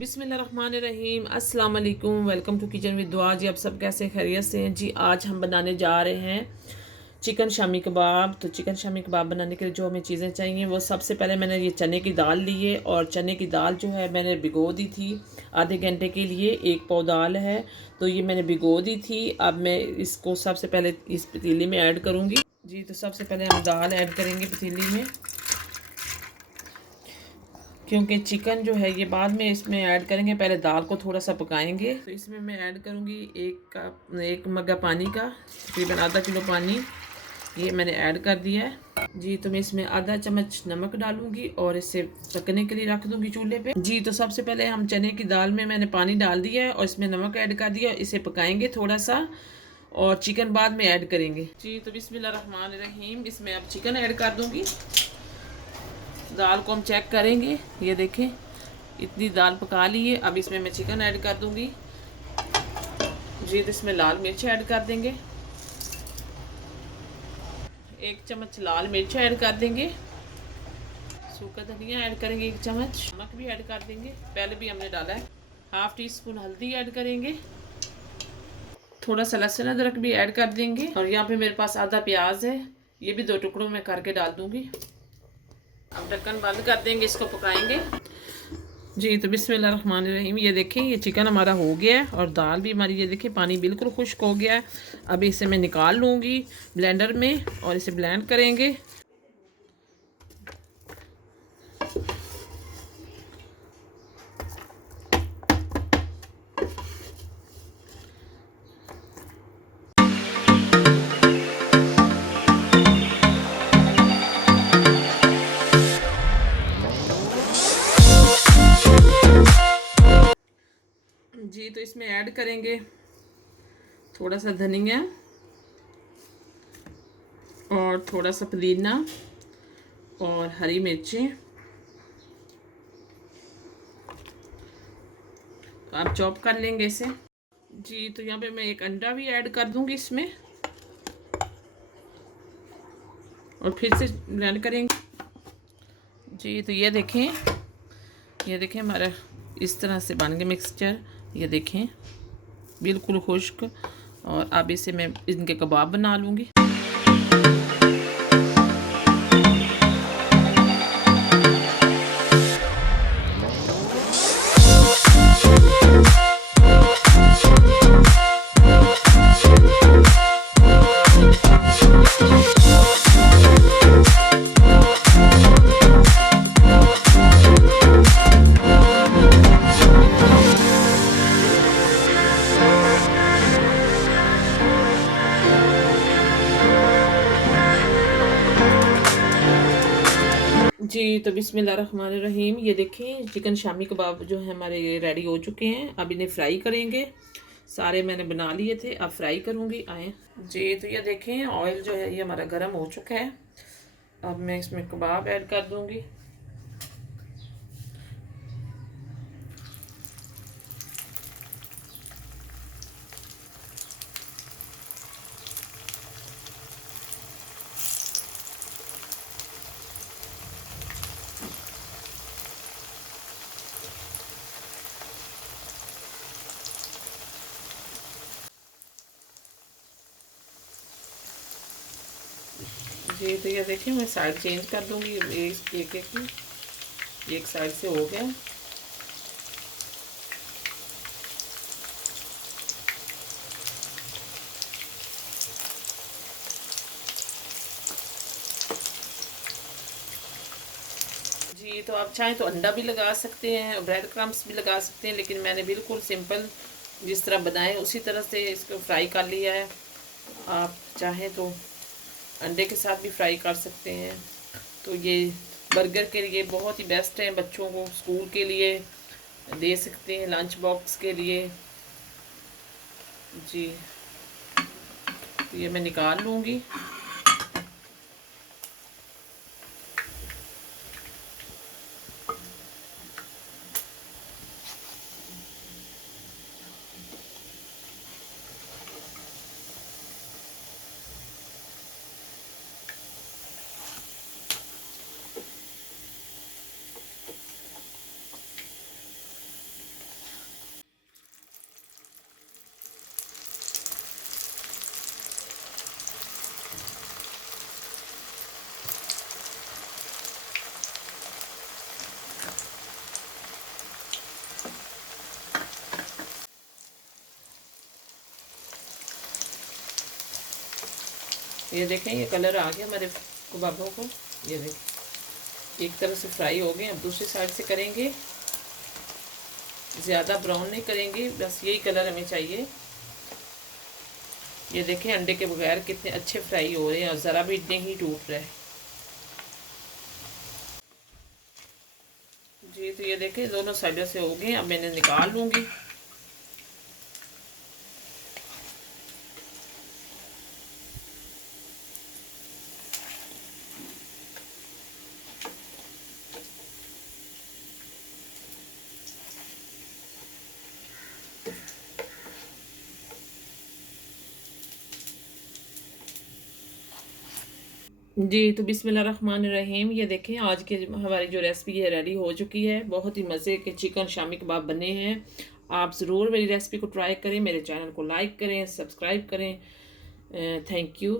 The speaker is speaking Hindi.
बिस्मिल्लाहिर्रहमानिर्रहीम, अस्सलाम वालेकुम। वेलकम टू किचन विद दुआ। जी आप सब कैसे खैरियत से हैं? जी आज हम बनाने जा रहे हैं चिकन शामी कबाब। तो चिकन शामी कबाब बनाने के लिए जो हमें चीज़ें चाहिए वो सबसे पहले मैंने ये चने की दाल ली है, और चने की दाल जो है मैंने भिगो दी थी आधे घंटे के लिए। एक पाव दाल है तो ये मैंने भिगो दी थी। अब मैं इसको सबसे पहले इस पतीली में ऐड करूँगी। जी तो सबसे पहले हम दाल ऐड करेंगे पतीली में, क्योंकि चिकन जो है ये बाद में इसमें ऐड करेंगे, पहले दाल को थोड़ा सा पकाएंगे। तो इसमें मैं ऐड करूँगी एक मग्गा पानी का, तकरीबन आधा किलो पानी ये मैंने ऐड कर दिया है। जी तो मैं इसमें आधा चम्मच नमक डालूंगी और इसे पकने के लिए रख दूंगी चूल्हे पे। जी तो सबसे पहले हम चने की दाल में मैंने पानी डाल दिया है और इसमें नमक ऐड कर दिया, इसे पकाएंगे थोड़ा सा और चिकन बाद में ऐड करेंगे। जी तो बिस्मिल्लाहिर्रहमानिर्रहीम, इसमें अब चिकन ऐड कर दूंगी। दाल को हम चेक करेंगे, ये देखें इतनी दाल पका ली है। अब इसमें मैं चिकन ऐड कर दूंगी। जी तो इसमें लाल मिर्च ऐड कर देंगे, एक चम्मच लाल मिर्च ऐड कर देंगे। सूखा धनिया ऐड करेंगे एक चम्मच, नमक भी ऐड कर देंगे, पहले भी हमने डाला है। हाफ टी स्पून हल्दी ऐड करेंगे, थोड़ा सा लहसुन अदरक भी ऐड कर देंगे। और यहाँ पे मेरे पास आधा प्याज है, ये भी 2 टुकड़ों में करके डाल दूंगी। अब ढक्कन बंद कर देंगे, इसको पकाएंगे। जी तो बिस्मिल्लाहिर्रहमानिर्रहीम, ये देखें ये चिकन हमारा हो गया है और दाल भी हमारी, ये देखें पानी बिल्कुल खुश्क हो गया है। अब इसे मैं निकाल लूँगी ब्लेंडर में और इसे ब्लेंड करेंगे। जी तो इसमें ऐड करेंगे थोड़ा सा धनिया और थोड़ा सा पुदीना और हरी मिर्चें। तो आप चॉप कर लेंगे इसे। जी तो यहाँ पे मैं एक अंडा भी ऐड कर दूंगी इसमें और फिर से ब्लेंड करेंगे। जी तो ये देखें हमारा इस तरह से बन गया मिक्सचर, ये देखें बिल्कुल खुश्क। और अब इसे मैं इनके कबाब बना लूँगी। जी तो बिस्मिल्लाहिर्रहमानिर्रहीम, ये देखें चिकन शामी कबाब जो है हमारे ये रेडी हो चुके हैं। अब इन्हें फ्राई करेंगे। सारे मैंने बना लिए थे, अब फ्राई करूँगी। आए जी तो ये देखें ऑयल जो है ये हमारा गर्म हो चुका है। अब मैं इसमें कबाब ऐड कर दूँगी। जी तो ये देखिए मैं साइड चेंज कर दूँगी एक साइड से हो गया। जी तो आप चाहें तो अंडा भी लगा सकते हैं, ब्रेड क्रम्स भी लगा सकते हैं, लेकिन मैंने बिल्कुल सिंपल जिस तरह बनाए उसी तरह से इसको फ्राई कर लिया है। आप चाहें तो अंडे के साथ भी फ्राई कर सकते हैं। तो ये बर्गर के लिए बहुत ही बेस्ट है, बच्चों को स्कूल के लिए दे सकते हैं, लंच बॉक्स के लिए। जी, तो ये मैं निकाल लूँगी। ये देखें, ये कलर आ गया हमारे कबाबों को। ये देखें, एक तरफ से फ्राई हो गए। अब दूसरी साइड से करेंगे। ज़्यादा ब्राउन नहीं करेंगे, बस यही कलर हमें चाहिए। ये देखें, अंडे के बगैर कितने अच्छे फ्राई हो रहे हैं और ज़रा भी नहीं टूट रहा है। जी, तो ये देखें दोनों साइडों से हो गए। अब मैंने निकाल लूँगी। जी, तो बिस्मिल्लाहिर्रहमानिर्रहीम। ये देखें, आज की हमारी जो रेसिपी है रेडी हो चुकी है। बहुत ही मज़े के चिकन शामी कबाब बने हैं। आप ज़रूर मेरी रेसिपी को ट्राई करें, मेरे चैनल को लाइक करें, सब्सक्राइब करें। Thank you.